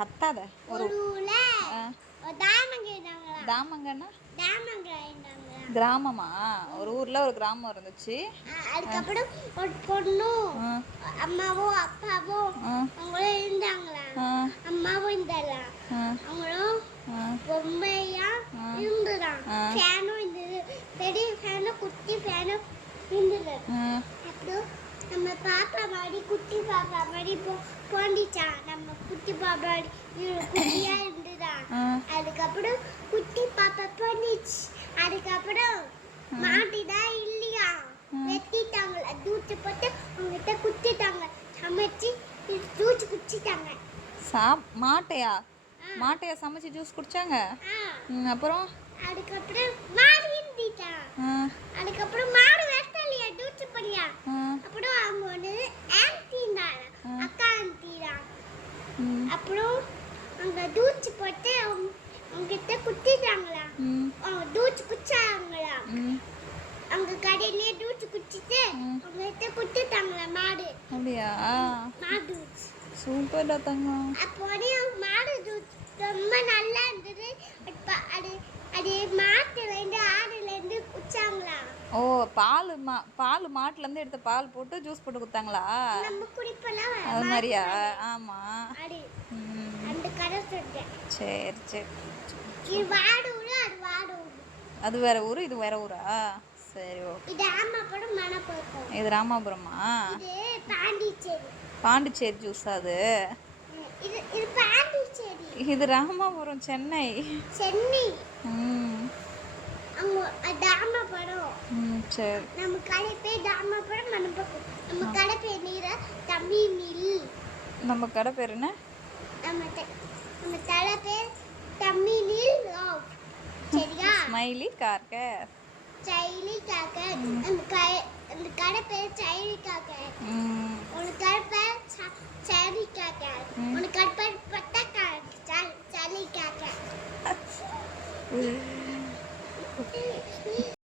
கத்தாத. ஒரு ஊர்ல தாமங்கேனாங்களா? தாமங்கன்னா தாமங்கேனாங்களா? கிராமமா? ஒரு ஊர்ல ஒரு கிராமம் இருந்துச்சு. அதுக்கப்புறம் ஒரு பொண்ணும் அம்மாவும் அப்பாவும் அவங்களும் இருந்தாங்களா? அம்மாவும் இருந்தாளா? அவங்களும் பொம்மையா இருந்துதான். ஃபேனும் இருந்தது. பெரிய ஃபேனும் குட்டி ஃபேனும் இருந்தது. அப்புறம் நம்ம பாப்பா மாதிரி குட்டி பாப்பா மாதிரி போண்டிச்சா. நம்ம குட்டி பாப்பா குட்டியா இருந்துதா. அதுக்கப்புறம் குட்டி பாப்பா போண்டிச்சு. அதுக்கப்புறம் மாட்டிதான் இல்லையா, வெட்டிட்டாங்களா, தூச்சு போட்டு அவங்ககிட்ட குத்திட்டாங்க. சமைச்சு ஜூஸ் குடிச்சிட்டாங்க. மாட்டையா? மாட்டையா சமைச்சு ஜூஸ் குடிச்சாங்க? அப்புறம் அதுக்கப்புறம் மாடு இருந்துட்டா. அதுக்கப்புறம் மாடு வெட்டலையா, தூச்சு பண்ணியா. அப்புறம் அவங்க வந்து ஆன்டினால அக்கா ஆன்டிடா. அப்புறம் அங்க தூச்சு போட்டு அவங்ககிட்ட குத்திட்டாங்களா. அவங்க தூச்சு குடிச்சாங்களா. அங்க கடையிலே தூச்சு குடிச்சிட்டு அவங்ககிட்ட குத்திட்டாங்களா மாடு. அப்படியா? மாடு சூப்பர்டா தங்கம். அப்போ மாடு தூச்சு ரொம்ப நல்லா இருந்தது. அது மாட்டுலேருந்து ஆடுலேருந்து குடிச்சாங்களா. ஓ, பால் மாட்டுல இருந்து எடுத்த பால் போட்டு ஜூஸ் போட்டு குத்தாங்களா? நம்ம குடிப்பலாம் அது மாதிரியா? ஆமா. அந்த கதை சொல்றேன். சரி சரி. இது வாடூர், அது வாடூர். அது வேற ஊரு, இது வேற ஊரா? சரி ஓகே. இது ராமாபுரம் மணப்போக்கம். இது ராமாபுரமா? இது பாண்டிச்சேரி. பாண்டிச்சேரி ஜூஸ் அது? இது பாண்டிச்சேரி. இது ராமாபுரம், சென்னை. சென்னை. அங்க ராமாபுரம். சரி. நம்ம கடை பேர் ராமாபுரம் மணப்போக்கம். நம்ம கடை பேர் நீரா தம்பி மில். நம்ம கடை பேர் என்ன? நம்ம கடை பேர் தம்பி மில் லவ். சரியா? ஸ்மைலி கார்கர். சைலி காக்கர். அந்த கடை பேர் சைலி காக்கர். உனக்கு கடை பேர் சைலி காக்கர். உனக்கு கடை பேர் பட்டா காக்கர். சைலி காக்கர்.